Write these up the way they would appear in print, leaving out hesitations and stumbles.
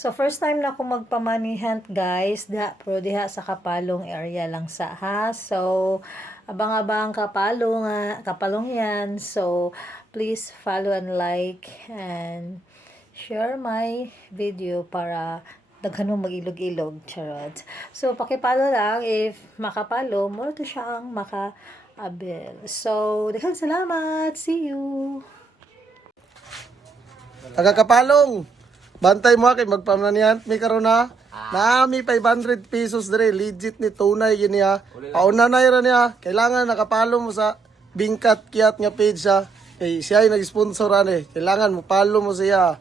So, first time na ako magpa-money hunt, guys. Pero diha sa Kapalong area lang sa ha. So, abang-abang kapalong yan. So, please follow and like and share my video para daghan mo mag-ilog-ilog. Charot. So, pakipalo lang if makapalo, mo to siya ang maka-abel. So, daghang salamat. See you! Taga Kapalong, bantay mo kay magpamanihan mi karon na. Nami 500 pesos dire, legit ni tunay gini ha. Pauna na ra niya, kailangan nakapalo mo sa Bingkat Kiat nga page siya. Kay siya ay nag-sponsor ani. Kailangan mo follow mo siya.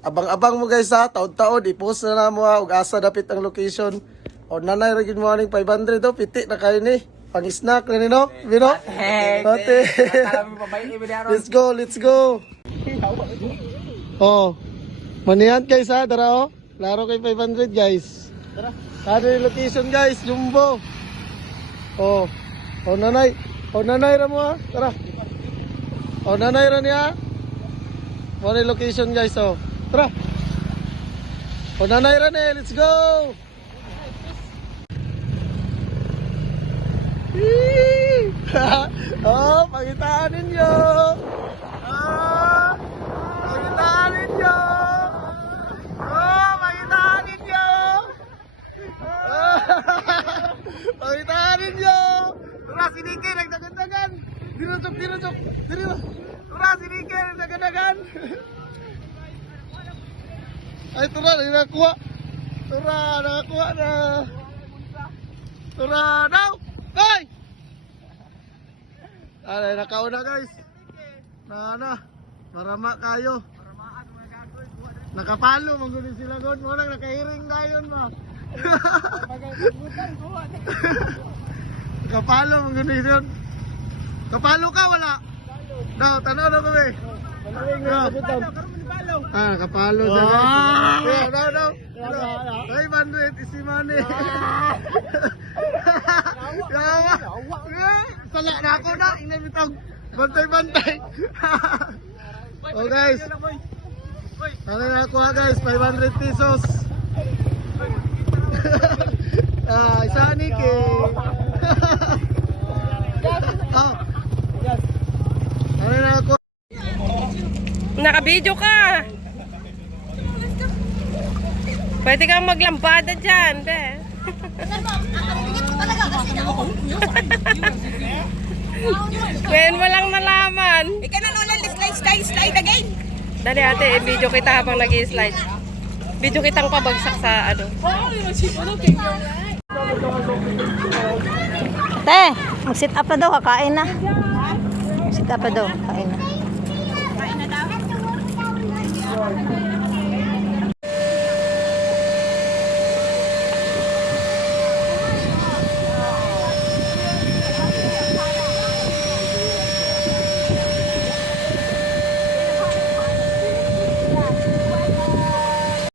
Abang-abang mo guys ha, taon-taon i-post na mo ha ug asa dapit ang location. O nanay ra gid mo aning 500 do, piti na kayo ni. Pang-snack na ni no? Bino? Ate. Let's go, let's go. Oh. Manihan guys ha, tara oh. Laro kay 500 guys. Tara. Ano yung location guys, Jumbo. Oh. Oh nanay. Oh nanay ra mo ha. Tara. Oh nanay ra niya. Ano yung location guys oh. Tara. Oh nanay ra ni, let's go. Oh, pagitaan ninyo. Ah, pagitaan ninyo. Oh, pagitaan ninyo. Pagitaan ninyo. Tara, si Nike, nagdagandagan. Dirusok. Tara, si Nike, nagdagandagan. Ay, tara, nakakuha. Tara, nakakuha na. Tara, now. Hey! Ay, nakauna guys. Na, marama kayo. Nakapalo, magunin sila god. Mo lang nakahiring dayon ma. Nakapalo, magunin sila. Kapalo ka, wala? Daw, tanaw na kami. Ah, kapalo na guys. Daw. 500 isi money. Yawa. Sala na ako na. Inabitang bantay-bantay. Oh guys. Ano na ako ha guys? 500 pesos. Isa Nike. Oh. Ano na ako? Naka-video ka. Pwede kang maglampada dyan, be. Ngayon mo lang nalaman. Ikaw na nulan, slide again. Dali ate, video kita habang nag-i-slide. Video kitang pabagsak sa ano. Te, mag-sit up na daw, kakain na. Sit up na daw, kakain na. Kain na daw.